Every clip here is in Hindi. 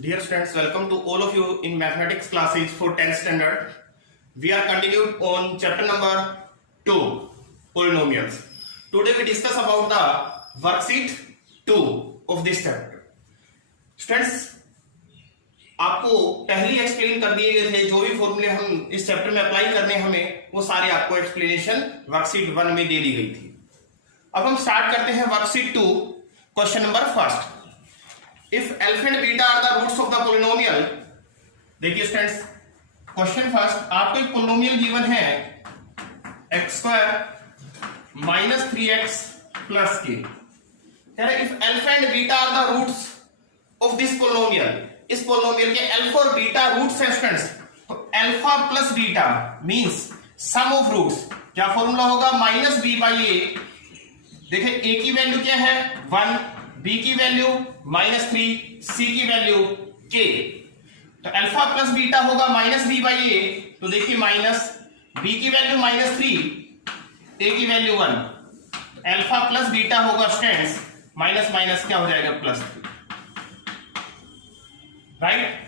Dear students, welcome to all of you in mathematics classes for 10th standard. We are continued on chapter number 2, polynomials. Today we discuss about the worksheet 2 of this chapter. Students, आपको पहले एक्सप्लेन कर दिए गए थे जो भी फॉर्मूले हम इस चैप्टर में अप्लाई करने हमें वो सारे आपको एक्सप्लेनेशन वर्कशीट 1 में दे दी गई थी. अब हम स्टार्ट करते हैं worksheet 2. Question number first. If alpha and beta are the roots of the polynomial. देखिए स्टूडेंट्स, क्वेश्चन फर्स्ट, आपको एक पोलिनोमियल गिवन है x² minus 3x plus k. If alpha and beta are the roots of this polynomial, इस पोलिनोमियल के अल्फा और बीटा रूट्स हैं स्टूडेंट्स, तो alpha plus beta means sum of roots. क्या फॉर्मूला होगा? Minus B by a. देखिए ए की वैल्यू क्या है 1, बी की वैल्यू -3, सी की वैल्यू k. तो अल्फा प्लस बीटा होगा माइनस बी बाई ए. तो देखिए माइनस बी की वैल्यू -3, ए की वैल्यू 1. अल्फा प्लस बीटा होगा स्टूडेंट्स माइनस माइनस क्या हो जाएगा प्लस. राइट.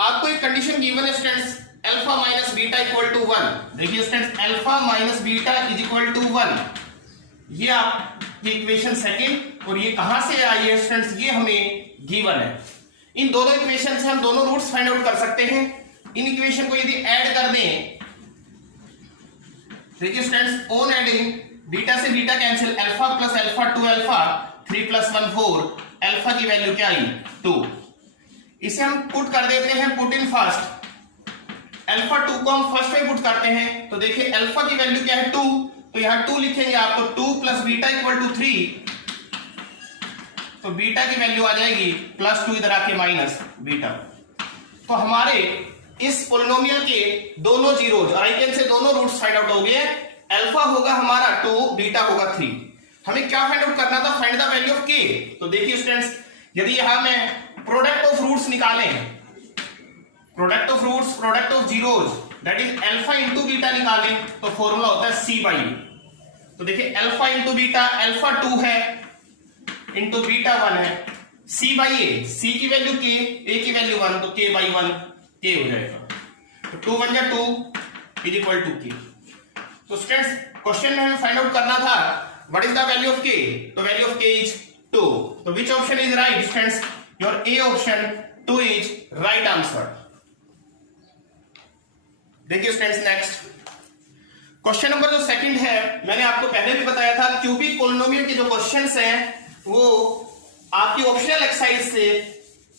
आपको एक कंडीशन गिवन है students, alpha minus beta equal to 1. देखिए students, alpha minus beta is equal to 1. ये आपकी इक्वेशन सेकंड, और ये कहां से आई है स्टूडेंट्स? ये हमें गिवन है. इन दोनों इक्वेशन से हम दोनों रूट्स फाइंड आउट कर सकते हैं. इन इक्वेशन को यदि ऐड कर दें, देखिए स्टूडेंट्स, ऑन एडिंग बीटा से beta cancel, alpha plus alpha 2 alpha, 3 plus 1 4. Alpha की वैल्यू क्या आई 2. इसे हम पुट कर देते हैं, पुट इन फर्स्ट. अल्फा 2 को हम फर्स्ट में पुट करते हैं. तो देखिए अल्फा की वैल्यू क्या है 2, तो यहां 2 लिखेंगे आप, तो 2 प्लस बीटा इक्वल टू 3. तो बीटा की वैल्यू आ जाएगी +2, इधर आके माइनस बीटा. तो हमारे इस पोलिनोमियल के दोनों जीरोज और आई कैन से दोनों रूट्स फाइंड आउट हो गए. अल्फा होगा हमारा 2, बीटा होगा 3. हमें क्या फाइंड आउट करना था? Find the value of k. तो देखिए स्टूडेंट्स, यदि यहां मैं प्रोडक्ट ऑफ रूट्स निकालें, product of roots, product of zeros, that is alpha into beta निकालें, तो फॉर्मूला होता है c बाई. तो देखिए अल्फा इंटू बीटा, अल्फा 2 है इंटू बीटा 1 है, c बाई ए. c की वैल्यू k, a की वैल्यू 1, तो k बाई 1 k हो जाएगा. तो 2 1 जा 2 इज इक्वल टू k. तो स्टूडेंट्स, क्वेश्चन में हमें फाइंड आउट करना था what is the value of k. तो वैल्यू ऑफ k इज 2. तो which option is right students? Your a option 2 is right answer. देखिए स्टूडेंट्स, नेक्स्ट क्वेश्चन नंबर जो सेकंड है, मैंने आपको पहले भी बताया था क्यूबिक पोलिनोमियल के जो क्वेश्चंस हैं वो आपकी ऑप्शनल एक्सरसाइज से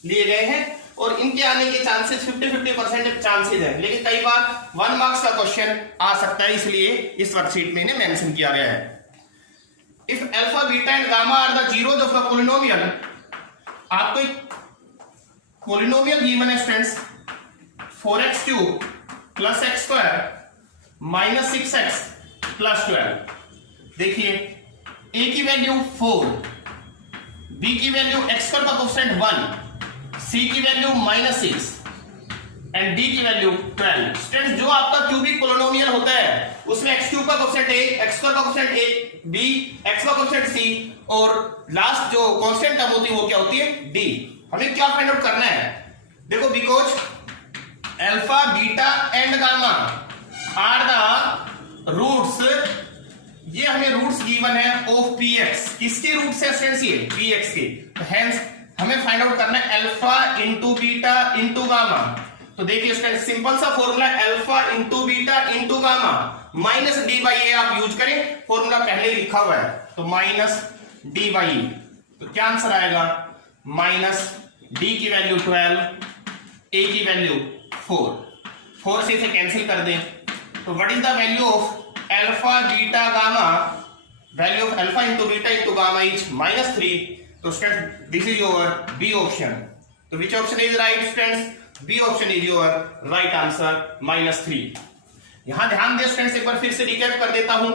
लिए गए हैं, और इनके आने के चांसेस 50-50% चांसेस है, लेकिन कई बार 1 मार्क्स का क्वेश्चन आ सकता है, इसलिए इस वर्कशीट में इन्हें मेंशन किया गया है. If alpha beta and gamma are the zeros of the polynomial. आपको एक पोलिनोमियल गिवन है students 4x³ plus x² minus 6x plus 12. देखिए a की वैल्यू 4, b की वैल्यू x² का कोफिशिएंट 1, c की वैल्यू -6 एंड d की वैल्यू 12. स्टूडेंट्स, जो आपका क्यूबिक पोलिनोमियल होता है उसमें x³ का कोफिशिएंट a, x² का कोफिशिएंट a, b, x का कोफिशिएंट c, और लास्ट जो कांस्टेंट टर्म होती है वो क्या होती है d. हमें क्या फाइंड आउट करना है? देखो, because alpha beta and gamma are the roots, ये हमें रूट्स गिवन है ऑफ px. किसके रूट्स है स्टूडेंट्स? ये px के. तो हेंस हमें फाइंड आउट करना है alpha into beta into gamma. तो देखिए स्टूडेंट्स, सिंपल सा formula alpha into beta into gamma minus D by A आप यूज करें. फॉर्मूला पहले ही लिखा हुआ है, तो माइनस डी बाई ए. तो क्या आंसर आएगा? माइनस डी की वैल्यू 12, ए की वैल्यू 4 से इसे कैंसिल कर दें. तो what is the value of alpha beta gamma? Value of alpha into beta into gamma is -3. तो students, this is your B option. तो which option is right students? B option is your right answer, -3. यहां ध्यान दें स्टूडेंट्स, एक बार फिर से रिकैप कर देता हूं.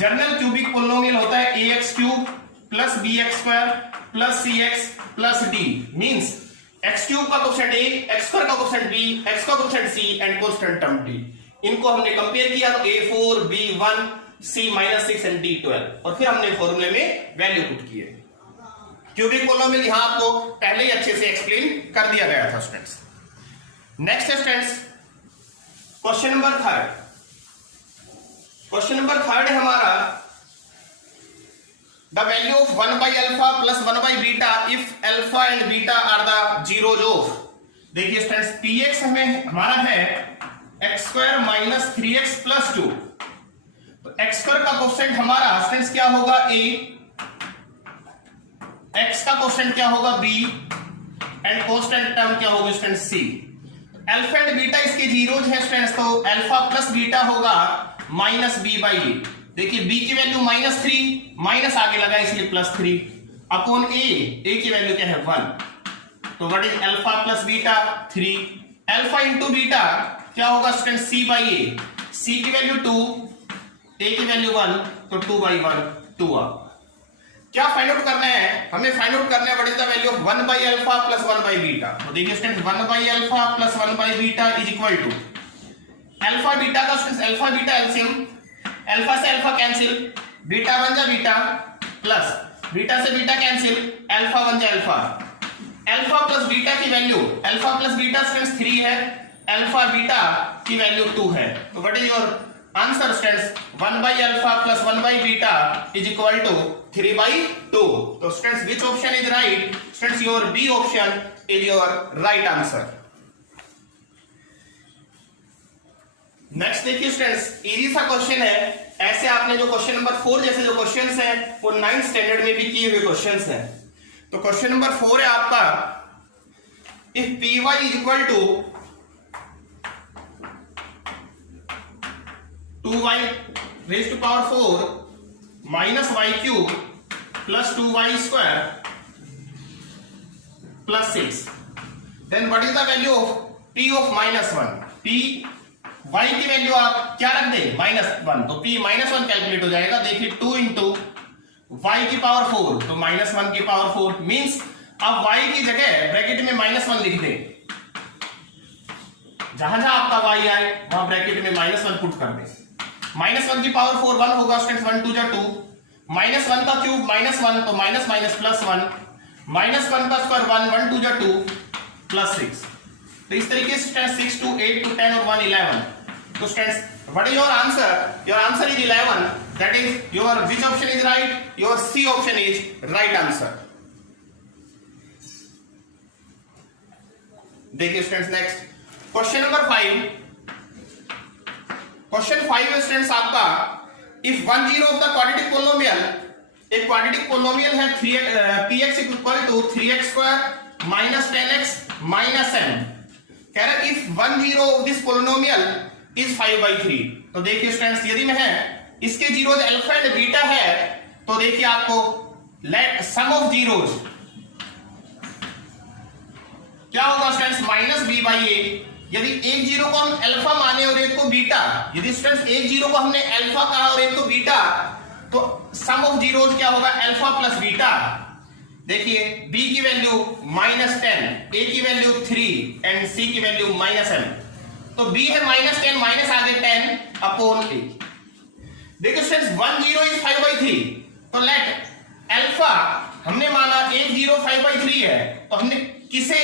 जनरल क्यूबिक पोलिनोमियल होता है ax³ plus bx² plus cx plus d. Means x³ का कोफिशिएंट a, x² का कोफिशिएंट b, x का coefficient c and constant term d. इनको हमने कंपेयर किया, तो a4 b1 c -6 and d12, और फिर हमने फॉर्मूले में वैल्यू पुट किए. क्यूबिक पोलिनोमियल यहां आपको पहले ही अच्छे से एक्सप्लेन कर दिया गया था स्टूडेंट्स। नेक्स्ट है students question number third. Question number third है हमारा the value of 1 by alpha plus 1 by beta if alpha and beta are the zeros of. देखिए स्टूडेंट्स px हमें हमारा है x square minus 3x plus 2। तो x स्क्वायर का कोफिशिएंट हमारा स्टूडेंट्स क्या होगा a, x का कोफिशिएंट क्या होगा b एंड कांस्टेंट टर्म क्या होगा students c। Alpha and beta इसके जीरोज है स्टूडेंट्स, तो अल्फा प्लस बीटा होगा माइनस b बाई ए। देखिए b की वैल्यू -3, माइनस आगे लगा इसलिए +3 अपॉन a की वैल्यू क्या है 1। तो what is alpha plus beta 3, alpha into beta क्या होगा students c by A. c की वैल्यू 2, a की वैल्यू 1, तो 2 बाई 1 2। क्या फाइंड आउट करना है हमें? फाइंड आउट करना है what is the value of 1 by alpha plus 1 by beta. तो देखिए students 1 by alpha plus 1 by beta is equal to alpha beta का students alpha beta LCM, alpha से अल्फा कैंसिल, बीटा बन जा बीटा प्लस बीटा से बीटा कैंसिल, अल्फा बन जा अल्फा। अल्फा प्लस बीटा की value alpha plus beta students 3 है, अल्फा बीटा की वैल्यू 2 है। तो what is your answer students 1 by alpha plus 1 by beta is equal to 3 by 2। तो students which option is right? Students your B option is your right answer. Next देखिए स्टूडेंट्स इजी सा क्वेश्चन है। ऐसे आपने जो क्वेश्चन नंबर 4 जैसे जो क्वेश्चंस हैं वो 9th स्टैंडर्ड में भी किए हुए क्वेश्चंस हैं। तो क्वेश्चन नंबर 4 है आपका if py is equal to 2y raise to power 4 minus y cube plus 2y square plus 6, then what is the value of p of -1। p y की वैल्यू आप क्या रख दें -1, तो p -1 कैलकुलेट हो जाएगा। देखिए 2 इंटू y की पावर 4, तो -1 की पावर 4 मींस अब y की जगह ब्रैकेट में -1 लिख दें। जहां जहां आपका y आए वहां ब्रैकेट में -1 पुट कर दें। -1 की पावर 4 1 होगा स्टूडेंट्स, 1 2 जा 2, -1 का क्यूब -1 तो माइनस माइनस प्लस 1, -1 का स्क्वायर 1 1 2 जा 2 प्लस 6। तो इस तरीके से स्टूडेंट्स 6 2 8 2 10 और 1 11। तो students what is your answer? Your answer is 11, that is your which option is right? Your C option is right answer. देखिए students next question number 5। Question 5 students आपका if 1 0 of the quadratic polynomial, एक क्वाड्रेटिक पोलिनोमियल है px equal to 3x square minus 10x minus m। कह रहा है if 1 0 of this polynomial is 5/3। तो देखिए स्टूडेंट्स यदि में है इसके जीरोज अल्फा एंड बीटा है तो देखिए आपको लेट सम ऑफ जीरोज क्या होगा स्टूडेंट्स -b/a। यदि एक जीरो को हम अल्फा माने और एक को बीटा, यदि स्टूडेंट्स एक जीरो को हमने अल्फा कहा और एक को बीटा, तो सम ऑफ जीरोज क्या होगा अल्फा प्लस बीटा। देखिए b की वैल्यू -10, a की वैल्यू 3 एंड c की वैल्यू -m। तो b है -10 माइनस आगे 10 अपॉन a। देखिए स्टूडेंट्स 1 0 इज 5/3, तो लेट अल्फा हमने माना 1 0 5/3 है, तो हमने किसे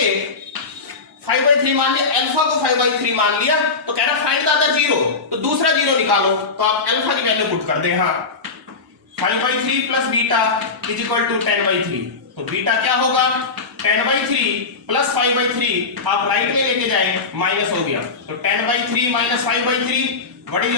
5/3 मान लिया, अल्फा को 5/3 मान लिया। तो कह रहा फाइंड द अदर जीरो, तो दूसरा जीरो निकालो। तो आप अल्फा की वैल्यू पुट कर दें। हाँ 5/3 plus beta is equal to 10/3। तो बीटा क्या होगा 10/3 प्लस 5/3, आप राइट में लेके जाएं माइनस हो गया। तो 10/3 minus 5/3, what is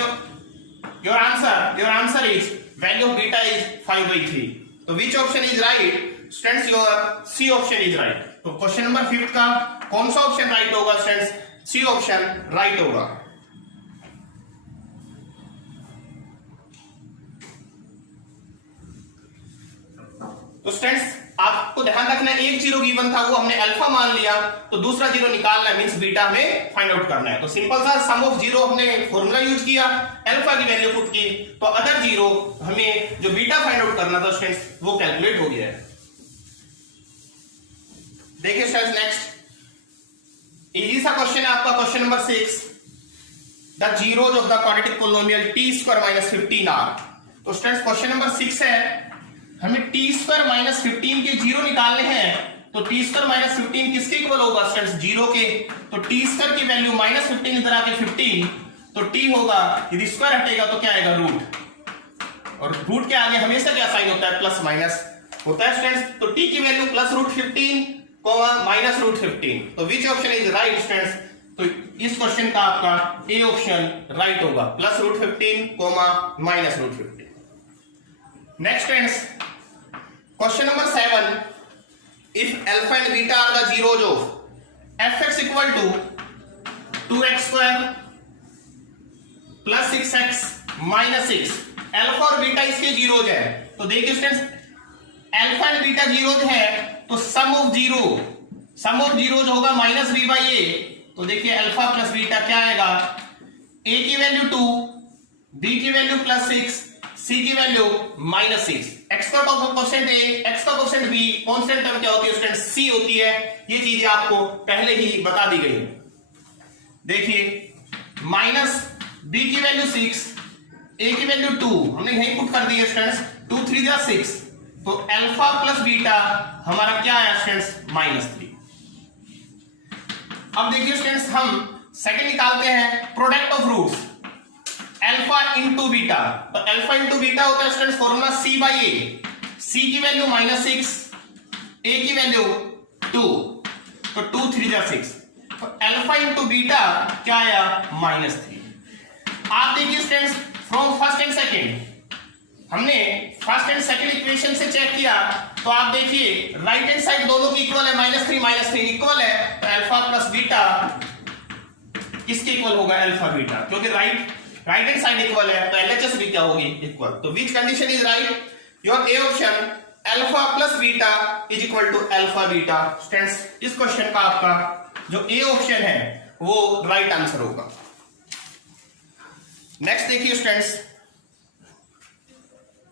your answer? Your answer is value of beta is 5/3। तो which option is right? Students your C option is right. तो क्वेश्चन नंबर 5 का कौन सा ऑप्शन राइट होगा स्टूडेंट्स? सी ऑप्शन राइट होगा। तो स्टूडेंट्स आपको ध्यान रखना है एक जीरो गिवन था वो हमने अल्फा मान लिया, तो दूसरा जीरो निकालना मींस बीटा में फाइंड आउट करना है। तो सिंपल सा सम ऑफ जीरो हमने फॉर्मूला यूज किया, अल्फा की वैल्यू पुट की, तो अदर जीरो हमें जो बीटा फाइंड आउट करना था स्टूडेंट्स वो कैलकुलेट हो गया है। देखिए स्टूडेंट्स नेक्स्ट इजी सा क्वेश्चन है आपका question number 6, the zeros of the quadratic polynomial t² - 15r। तो स्टूडेंट्स क्वेश्चन नंबर 6 है हमें टी स्क्वायर माइनस 15 के जीरो निकालने हैं, तो टी स्क्वायर माइनस 15 किसके इक्वल होगा स्टूडेंट्स? जीरो के। तो टी स्क्वायर की वैल्यू माइनस 15 इधर आके 15, तो टी होगा, यदि स्क्वायर हटेगा तो क्या आएगा? रूट। और रूट के आगे हमेशा क्या साइन होता है? प्लस माइनस होता है स्टूडेंट्स। तो टी की value plus root 15 minus root 15, तो which option is right students? तो इस क्वेश्चन का आपका ए ऑप्शन राइट होगा, plus root 15 minus root 15। Next students, question number 7, if alpha and beta are the zeros of fx equal to 2x square plus 6x minus 6, alpha और बीटा इसके जीरोज है। तो देखिए students, alpha and beta zeros है, तो सम ऑफ जीरोज होगा माइनस बी बाई ए। तो देखिए अल्फा प्लस बीटा क्या आएगा? ए की वैल्यू 2, बी की वैल्यू प्लस 6, सी की वैल्यू माइनस 6। एक्स का कोएफिशिएंट ए, एक्स का कोएफिशिएंट बी, कांस्टेंट टर्म क्या होती है स्टूडेंट? सी होती है। ये चीजें आपको पहले ही बता दी गई। देखिए माइनस बी की वैल्यू 6, ए की वैल्यू 2, हमने यहीं पुट कर दी है स्टूडेंट्स, 2 3 जा 6, तो अल्फा प्लस बीटा हमारा क्या है स्टूडेंट्स? माइनस 3। अब देखिए स्टूडेंट्स, हम सेकंड निकालते हैं, product of roots alpha into beta. तो अल्फा इंटू बीटा होता है students formula C by A. C की वैल्यू माइनस 6, ए की वैल्यू 2, तो 2 3 जा 6, तो अल्फा इंटू बीटा क्या आया? माइनस 3। आप देखिए students, from first and second, हमने फर्स्ट एंड सेकंड इक्वेशन से चेक किया, तो आप देखिए राइट हैंड साइड दोनों की इक्वल है, माइनस 3 इक्वल है, तो अल्फा प्लस बीटा किसके इक्वल होगा? अल्फा बीटा, क्योंकि राइट हैंड साइड इक्वल है, तो एलएचएस भी क्या होगी? इक्वल। तो which condition is right? Your a option alpha plus beta is equal to alpha beta. Students, इस क्वेश्चन का आपका जो ए ऑप्शन है वो राइट आंसर होगा। नेक्स्ट देखिए students,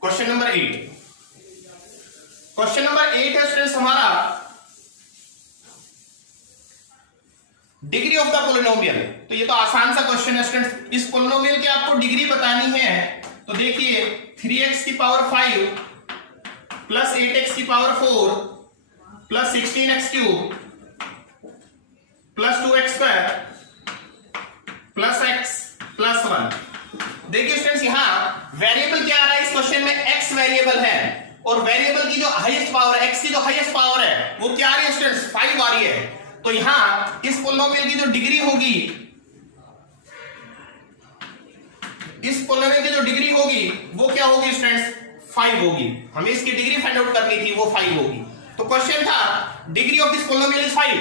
question number 8। Question number 8 है स्टूडेंट्स हमारा डिग्री ऑफ द पोलिनोमियल। तो ये तो आसान सा क्वेश्चन है स्टूडेंट्स, इस पोलिनोमियल की आपको डिग्री बतानी है। तो देखिए 3x की पावर 5 प्लस 8x की power 4 plus 16x cube plus 2x square plus x plus 1। देखिए स्टूडेंट्स, यहां वेरिएबल क्या आ रहा है इस क्वेश्चन में? x वेरिएबल है, और वेरिएबल की जो हाईएस्ट पावर है, x की जो हाईएस्ट पावर है वो क्या आ रही है स्टूडेंट्स? 5 आ रही है। तो यहां इस पोलिनोमियल की जो डिग्री होगी, इस पोलिनोमियल की जो डिग्री होगी वो क्या होगी स्टूडेंट्स? 5 होगी। हमें इसकी डिग्री फाइंड आउट करनी थी, वो 5 होगी। तो क्वेश्चन था degree of this polynomial is 5,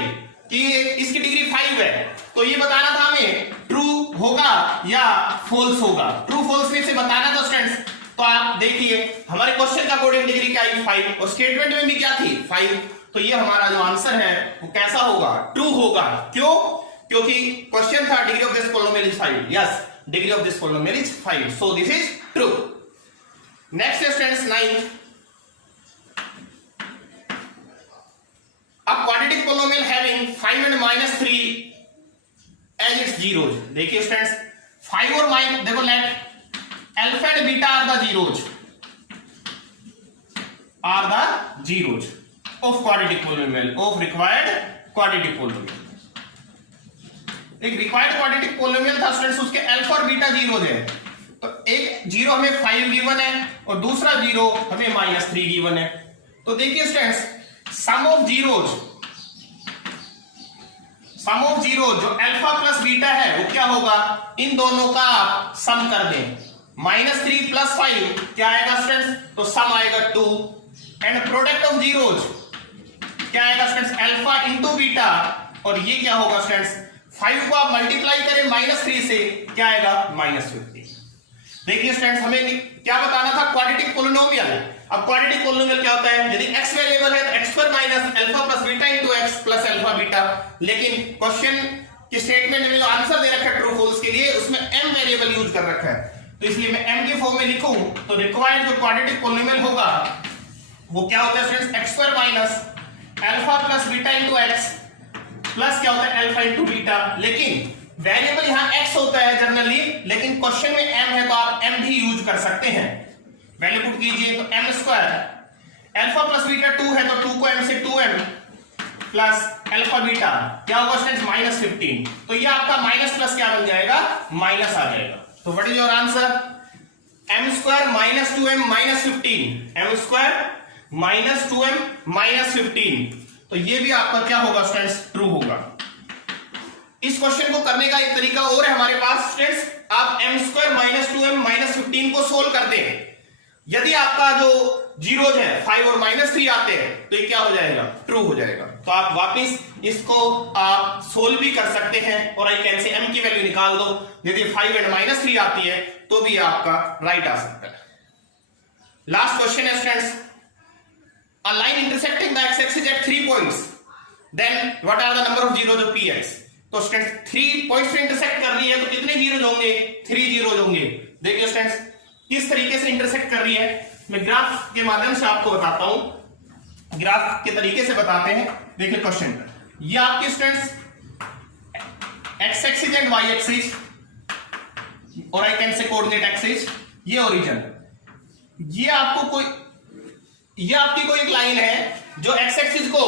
कि इसकी डिग्री 5 है, तो ये बताना था हमें ट्रू होगा या फॉल्स होगा। ट्रू फॉल्स में से बताना था स्टूडेंट्स। तो आप देखिए हमारे क्वेश्चन का अकॉर्डिंग डिग्री क्या आई? 5, और स्टेटमेंट में भी क्या थी? 5। तो ये हमारा जो आंसर है वो कैसा होगा? ट्रू होगा। क्यों? क्योंकि क्वेश्चन था degree of this polynomial is 5। Yes, degree of this polynomial is 5, so this is true. Next है students 9। A quadratic polynomial having 5 and minus 3 as its zeros। देखिए स्टूडेंट्स, 5 और माइनस, देखो let alpha and beta are the zeros, of quadratic polynomial, of required quadratic polynomial. एक रिक्वायर्ड क्वाड्रेटिक पोलिनोमियल था स्टूडेंट्स, उसके अल्फा और बीटा जीरोज है। तो एक जीरो हमें 5 गिवन है और दूसरा जीरो हमें माइनस 3 गिवन है। तो देखिए स्टूडेंट्स, सम ऑफ जीरो जो अल्फा प्लस बीटा है वो क्या होगा? इन दोनों का आप सम कर दें, -3 + 5 क्या आएगा स्टूडेंट्स? तो सम आएगा 2, एंड प्रोडक्ट ऑफ जीरोज क्या आएगा स्टूडेंट्स? अल्फा इंटू बीटा, और ये क्या होगा स्टूडेंट्स? 5 को आप मल्टीप्लाई करें -3 से, क्या आएगा? -50। देखिए स्टूडेंट्स, हमें क्या बताना था? Quadratic polynomial. अब क्वाड्रेटिक पोलिनोमियल क्या होता है? यदि x वेरिएबल है तो x² minus alpha plus beta into x plus alpha beta. लेकिन क्वेश्चन के स्टेटमेंट में जो आंसर दे रखा है ट्रू फॉल्स के लिए, उसमें m वेरिएबल यूज कर रखा है, तो इसलिए मैं m के फॉर्म में लिखूं तो रिक्वायर्ड जो क्वाड्रेटिक पोलिनोमियल होगा वो क्या होता है students? x² minus alpha plus beta into x plus क्या होता है? Alpha into beta. लेकिन वेरिएबल यहां x होता है जनरली, लेकिन क्वेश्चन में m है तो आप m भी यूज कर सकते हैं। वैल्यू पुट कीजिए तो m² अल्फा प्लस बीटा 2 है, तो 2 को m से 2m प्लस अल्फा बीटा क्या होगा स्टूडेंट्स -15। तो ये आपका माइनस प्लस क्या बन जाएगा, माइनस आ जाएगा। तो what is your answer, m square minus 2m minus 15, m square minus 2m minus 15। तो ये भी आपका क्या होगा स्टूडेंट्स, ट्रू होगा। इस क्वेश्चन को करने का एक तरीका और है हमारे पास स्टूडेंट्स, आप m square minus 2m minus 15 को सोल्व करते हैं। यदि आपका जो जीरोज है 5 और -3 आते हैं तो ये क्या हो जाएगा, ट्रू हो जाएगा। तो आप वापिस इसको आप सोल्व भी कर सकते हैं और आई कैन से m की वैल्यू निकाल दो। यदि 5 एंड -3 आती है तो भी आपका राइट आ सकता है। लास्ट क्वेश्चन है students, a line intersecting the x axis at 3 points, then what are the number of zeros of px। तो स्टूडेंट्स 3 पॉइंट्स पे इंटरसेक्ट कर रही है तो कितने जीरोज होंगे, 3 जीरोज होंगे। देखिए स्टूडेंट्स किस तरीके से इंटरसेक्ट कर रही है, मैं ग्राफ के माध्यम से आपको बताता हूं, ग्राफ के तरीके से बताते हैं। देखिए क्वेश्चन, ये आपके students x axis and y axis और I can say coordinate axis, ये ओरिजिन, ये आपको कोई, ये आपकी कोई एक लाइन है जो x एक्सिस को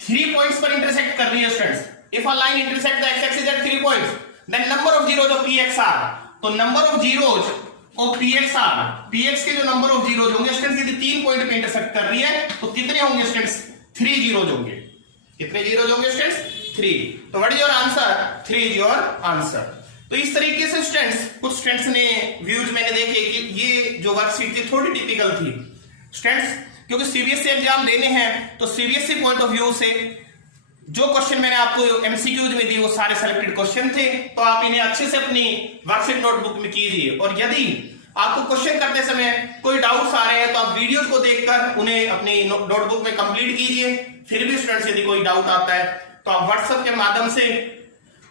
3 पॉइंट्स पर इंटरसेक्ट कर रही है students. If a line intersect the x axis at 3 points, then number of zeros of px are. तो नंबर ऑफ जीरोज और px आर, px के जो नंबर ऑफ जीरोज होंगे स्टूडेंट्स, यदि 3 पॉइंट पे इंटरसेक्ट कर रही है तो कितने होंगे स्टूडेंट्स, 3 जीरोज होंगे। कितने जीरोज होंगे स्टूडेंट्स, 3। तो what is your answer, 3 is your answer. तो इस तरीके से स्टूडेंट्स, कुछ स्टूडेंट्स ने व्यूज मैंने देखे कि ये जो वर्कशीट थी थोड़ी टिपिकल थी स्टूडेंट्स, क्योंकि सीबीएसई एग्जाम देने हैं तो सीबीएसई पॉइंट ऑफ व्यू से जो क्वेश्चन मैंने आपको एमसीक्यूज में दी वो सारे सेलेक्टेड क्वेश्चन थे। तो आप इन्हें अच्छे से अपनी वर्कशीट नोटबुक में कीजिए, और यदि आपको क्वेश्चन करते समय कोई डाउट्स आ रहे हैं तो आप वीडियोस को देखकर उन्हें अपनी नोटबुक में कंप्लीट कीजिए। फिर भी स्टूडेंट्स यदि कोई डाउट आता है तो आप व्हाट्सएप के माध्यम से,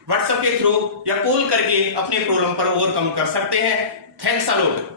व्हाट्सएप के थ्रू या कॉल करके अपने प्रॉब्लम पर ओवरकम कर सकते हैं। Thanks a lot.